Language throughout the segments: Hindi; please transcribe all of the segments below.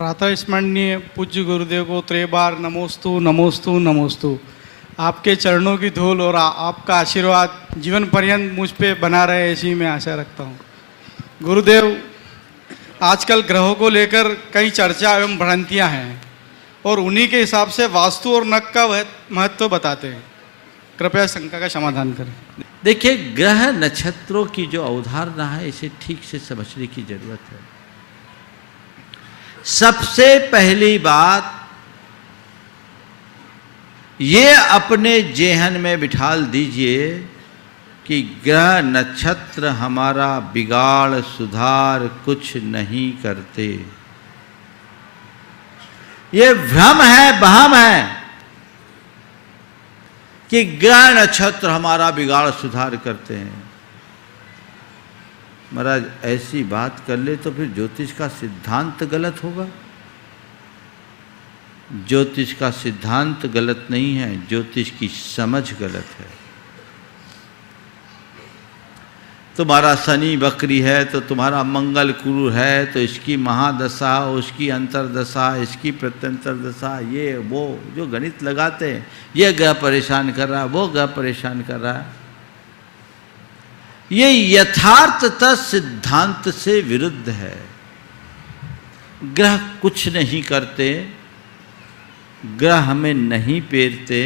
प्रातः स्मरणीय पूज्य गुरुदेव को 3 बार नमोस्तु नमोस्तु नमोस्तु। आपके चरणों की धूल और आपका आशीर्वाद जीवन पर्यंत मुझ पे बना रहे, ऐसी मैं आशा रखता हूँ। गुरुदेव, आजकल ग्रहों को लेकर कई चर्चा एवं भ्रांतियाँ हैं और उन्हीं के हिसाब से वास्तु और नख का महत्व बताते हैं। कृपया शंका का समाधान करें। देखिए, ग्रह नक्षत्रों की जो अवधारणा है इसे ठीक से समझने की जरूरत है। सबसे पहली बात ये अपने जेहन में बिठाल दीजिए कि ग्रह नक्षत्र हमारा बिगाड़ सुधार कुछ नहीं करते। ये भ्रम है, वहम है कि ग्रह नक्षत्र हमारा बिगाड़ सुधार करते हैं। महाराज, ऐसी बात कर ले तो फिर ज्योतिष का सिद्धांत गलत होगा। ज्योतिष का सिद्धांत गलत नहीं है, ज्योतिष की समझ गलत है। तुम्हारा शनि वक्री है तो तुम्हारा मंगल क्रूर है तो इसकी महादशा, उसकी अंतरदशा, इसकी प्रत्यंतर दशा, ये वो जो गणित लगाते हैं, ये ग्रह परेशान कर रहा है, वो ग्रह परेशान कर रहा है, ये यथार्थतः सिद्धांत से विरुद्ध है। ग्रह कुछ नहीं करते, ग्रह हमें नहीं पेरते।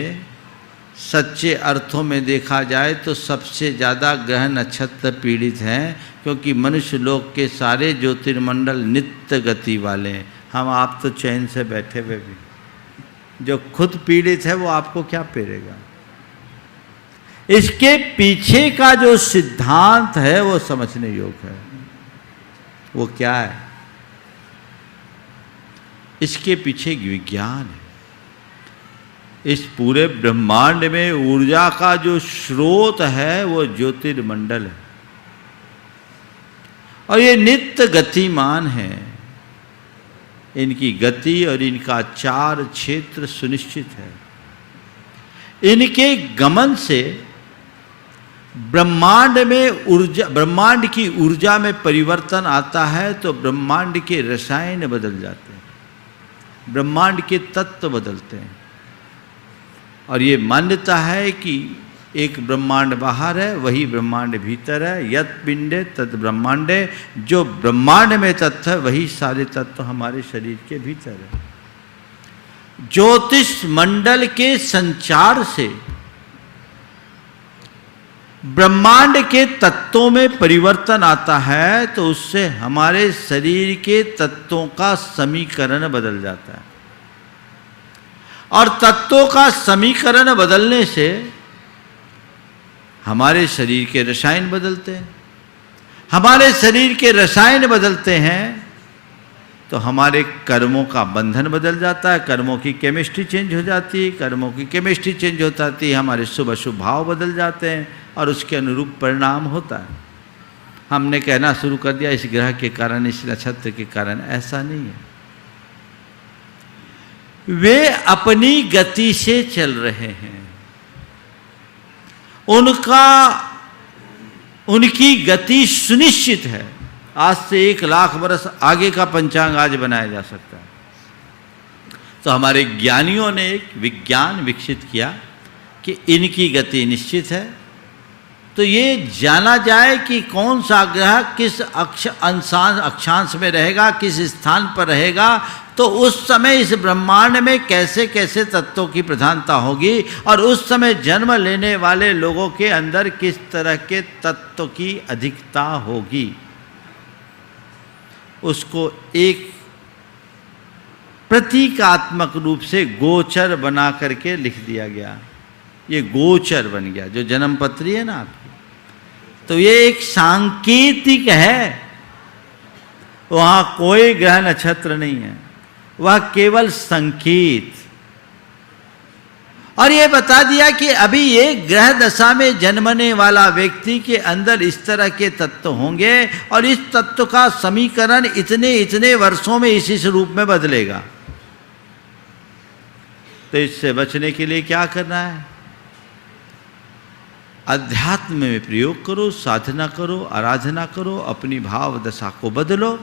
सच्चे अर्थों में देखा जाए तो सबसे ज़्यादा ग्रह नक्षत्र पीड़ित हैं, क्योंकि मनुष्य लोक के सारे ज्योतिर्मंडल नित्य गति वाले हैं। हम आप तो चैन से बैठे हुए भी, जो खुद पीड़ित है वो आपको क्या पेरेगा। इसके पीछे का जो सिद्धांत है वो समझने योग्य है। वो क्या है? इसके पीछे एक विज्ञान है। इस पूरे ब्रह्मांड में ऊर्जा का जो स्रोत है वो ज्योतिर्मंडल है और ये नित्य गतिमान है। इनकी गति और इनका चार क्षेत्र सुनिश्चित है। इनके गमन से ब्रह्मांड में ऊर्जा, ब्रह्मांड की ऊर्जा में परिवर्तन आता है तो ब्रह्मांड के रसायन बदल जाते हैं, ब्रह्मांड के तत्व बदलते हैं। और ये मान्यता है कि एक ब्रह्मांड बाहर है, वही ब्रह्मांड भीतर है। यत् पिंडे तत् ब्रह्मांडे, जो ब्रह्मांड में तत्व है वही सारे तत्व हमारे शरीर के भीतर है। ज्योतिष मंडल के संचार से ब्रह्मांड के तत्वों में परिवर्तन आता है तो उससे हमारे शरीर के तत्वों का समीकरण बदल जाता है और तत्वों का समीकरण बदलने से हमारे शरीर के रसायन बदलते हैं। हमारे शरीर के रसायन बदलते हैं तो हमारे कर्मों का बंधन बदल जाता है, कर्मों की केमिस्ट्री चेंज हो जाती है। कर्मों की केमिस्ट्री चेंज हो जाती है, हमारे शुभ अशुभ भाव बदल जाते हैं और उसके अनुरूप परिणाम होता है। हमने कहना शुरू कर दिया इस ग्रह के कारण, इस नक्षत्र के कारण, ऐसा नहीं है। वे अपनी गति से चल रहे हैं। उनकी गति सुनिश्चित है। आज से 1 लाख वर्ष आगे का पंचांग आज बनाया जा सकता है। तो हमारे ज्ञानियों ने एक विज्ञान विकसित किया कि इनकी गति निश्चित है। तो ये जाना जाए कि कौन सा ग्रह किस अक्षांश में रहेगा, किस स्थान पर रहेगा, तो उस समय इस ब्रह्मांड में कैसे कैसे तत्वों की प्रधानता होगी और उस समय जन्म लेने वाले लोगों के अंदर किस तरह के तत्व की अधिकता होगी, उसको एक प्रतीकात्मक रूप से गोचर बना करके लिख दिया गया। ये गोचर बन गया, जो जन्मपत्री है ना आपकी, तो ये एक सांकेतिक है। वहां कोई ग्रह नक्षत्र नहीं है, वह केवल संकेत। और ये बता दिया कि अभी ये ग्रह दशा में जन्मने वाला व्यक्ति के अंदर इस तरह के तत्व होंगे और इस तत्व का समीकरण इतने इतने वर्षों में इस रूप में बदलेगा। तो इससे बचने के लिए क्या करना है? अध्यात्म में प्रयोग करो, साधना करो, आराधना करो, अपनी भाव दशा को बदलो,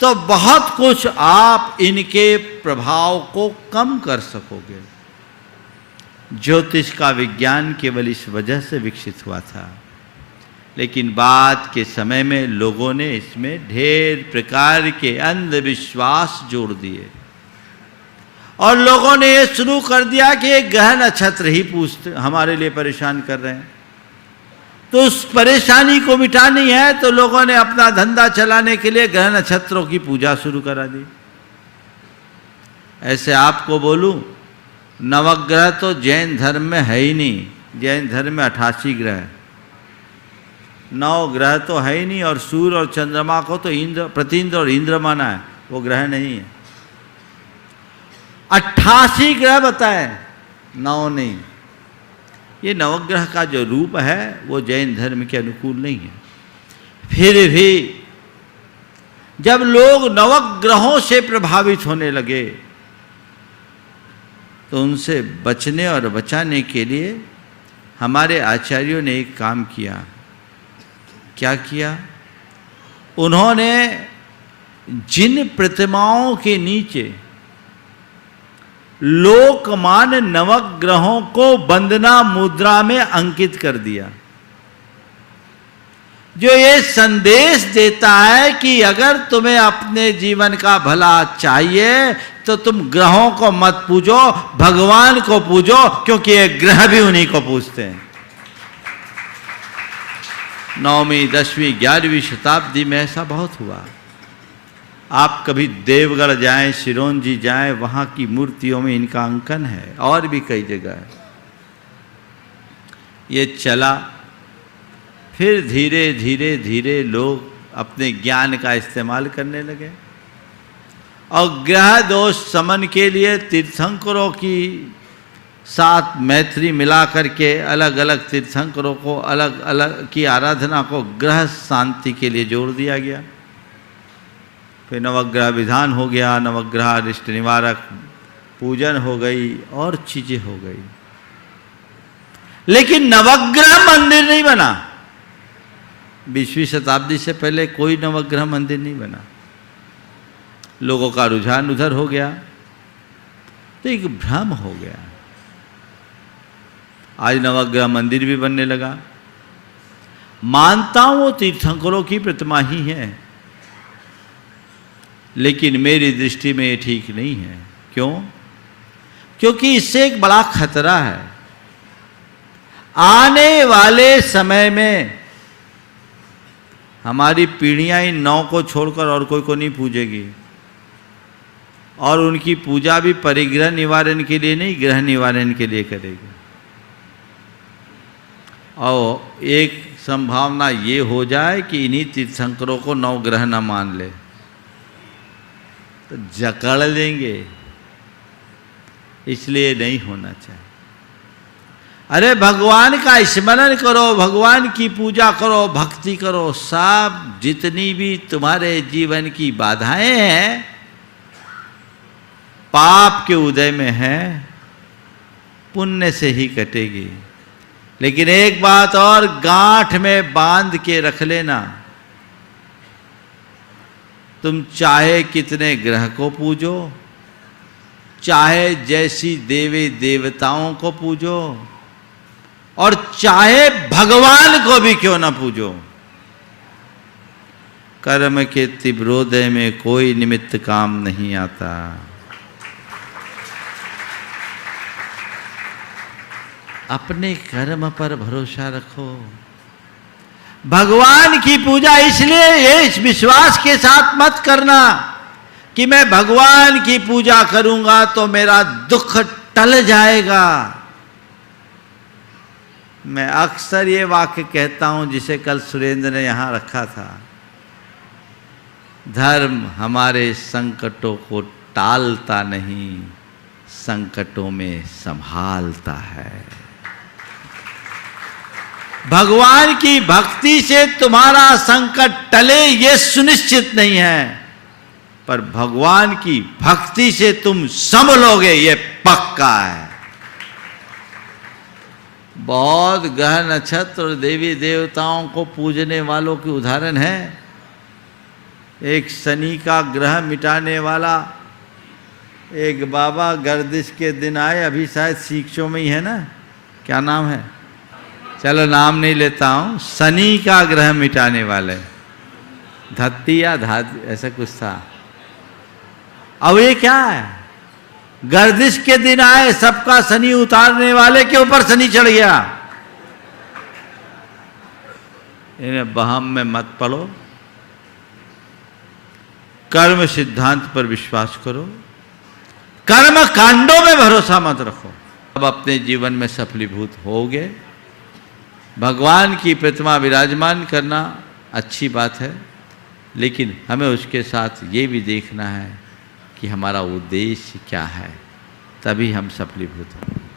तो बहुत कुछ आप इनके प्रभाव को कम कर सकोगे। ज्योतिष का विज्ञान केवल इस वजह से विकसित हुआ था, लेकिन बाद के समय में लोगों ने इसमें ढेर प्रकार के अंधविश्वास जोड़ दिए और लोगों ने ये शुरू कर दिया कि ये ग्रह नक्षत्र ही पूछते हमारे लिए परेशान कर रहे हैं। तो उस परेशानी को मिटानी है तो लोगों ने अपना धंधा चलाने के लिए ग्रह नक्षत्रों की पूजा शुरू करा दी। ऐसे आपको बोलूं, नवग्रह तो जैन धर्म में है ही नहीं। जैन धर्म में 88 ग्रह, 9 ग्रह तो है ही नहीं, और सूर्य और चंद्रमा को तो इंद्र, प्रतिंद्र और इंद्र माना है, वो ग्रह नहीं है। 88 ग्रह बताए, 9 नहीं। ये नवग्रह का जो रूप है वो जैन धर्म के अनुकूल नहीं है। फिर भी जब लोग नवग्रहों से प्रभावित होने लगे तो उनसे बचने और बचाने के लिए हमारे आचार्यों ने एक काम किया। क्या किया? उन्होंने जिन प्रतिमाओं के नीचे लोकमान्य नवग्रहों को वंदना मुद्रा में अंकित कर दिया, जो ये संदेश देता है कि अगर तुम्हें अपने जीवन का भला चाहिए तो तुम ग्रहों को मत पूजो, भगवान को पूजो, क्योंकि ये ग्रह भी उन्हीं को पूजते हैं। 9वीं 10वीं 11वीं शताब्दी में ऐसा बहुत हुआ। आप कभी देवगढ़ जाएं, सिरोंजी जाएं, वहां की मूर्तियों में इनका अंकन है, और भी कई जगह है। ये चला, फिर धीरे धीरे धीरे लोग अपने ज्ञान का इस्तेमाल करने लगे और ग्रह दोष समन के लिए तीर्थंकरों की साथ मैत्री मिला करके अलग अलग तीर्थंकरों को अलग अलग की आराधना को ग्रह शांति के लिए जोड़ दिया गया। फिर नवग्रह विधान हो गया, नवग्रह अरिष्ट निवारक पूजन हो गई और चीजें हो गई, लेकिन नवग्रह मंदिर नहीं बना। 20वीं शताब्दी से पहले कोई नवग्रह मंदिर नहीं बना। लोगों का रुझान उधर हो गया तो एक भ्रम हो गया। आज नवग्रह मंदिर भी बनने लगा। मानता हूं वो तीर्थंकरों की प्रतिमा ही है, लेकिन मेरी दृष्टि में ये ठीक नहीं है। क्यों? क्योंकि इससे एक बड़ा खतरा है। आने वाले समय में हमारी पीढ़ियां इन 9 को छोड़कर और कोई को नहीं पूजेगी, और उनकी पूजा भी परिग्रह निवारण के लिए नहीं, ग्रह निवारण के लिए करेगी। और एक संभावना ये हो जाए कि इन्हीं तीर्थंकरों को 9 ग्रह न मान ले तो जकड़ लेंगे, इसलिए नहीं होना चाहिए। अरे भगवान का स्मरण करो, भगवान की पूजा करो, भक्ति करो। सब जितनी भी तुम्हारे जीवन की बाधाएं हैं पाप के उदय में है, पुण्य से ही कटेगी। लेकिन एक बात और गांठ में बांध के रख लेना, तुम चाहे कितने ग्रह को पूजो, चाहे जैसी देवी देवताओं को पूजो, और चाहे भगवान को भी क्यों ना पूजो, कर्म के तीव्रोदय में कोई निमित्त काम नहीं आता। अपने कर्म पर भरोसा रखो। भगवान की पूजा इसलिए ये इस विश्वास के साथ मत करना कि मैं भगवान की पूजा करूंगा तो मेरा दुख टल जाएगा। मैं अक्सर ये वाक्य कहता हूं जिसे कल सुरेंद्र ने यहां रखा था, धर्म हमारे संकटों को टालता नहीं, संकटों में संभालता है। भगवान की भक्ति से तुम्हारा संकट टले ये सुनिश्चित नहीं है, पर भगवान की भक्ति से तुम संभलोगे ये पक्का है। बहुत ग्रह नक्षत्र और देवी देवताओं को पूजने वालों के उदाहरण है। एक शनि का ग्रह मिटाने वाला एक बाबा गर्दिश के दिन आए, अभी शायद सीखचों में ही है ना, क्या नाम है, चलो नाम नहीं लेता हूँ, शनि का ग्रह मिटाने वाले, धत्ती या धात ऐसा कुछ था। अब ये क्या है, गर्दिश के दिन आए, सबका शनि उतारने वाले के ऊपर शनि चढ़ गया। इन्हें बहम में मत पड़ो, कर्म सिद्धांत पर विश्वास करो, कर्म कांडों में भरोसा मत रखो। अब अपने जीवन में सफलीभूत होगे। भगवान की प्रतिमा विराजमान करना अच्छी बात है, लेकिन हमें उसके साथ ये भी देखना है कि हमारा उद्देश्य क्या है, तभी हम सफलीभूत होंगे।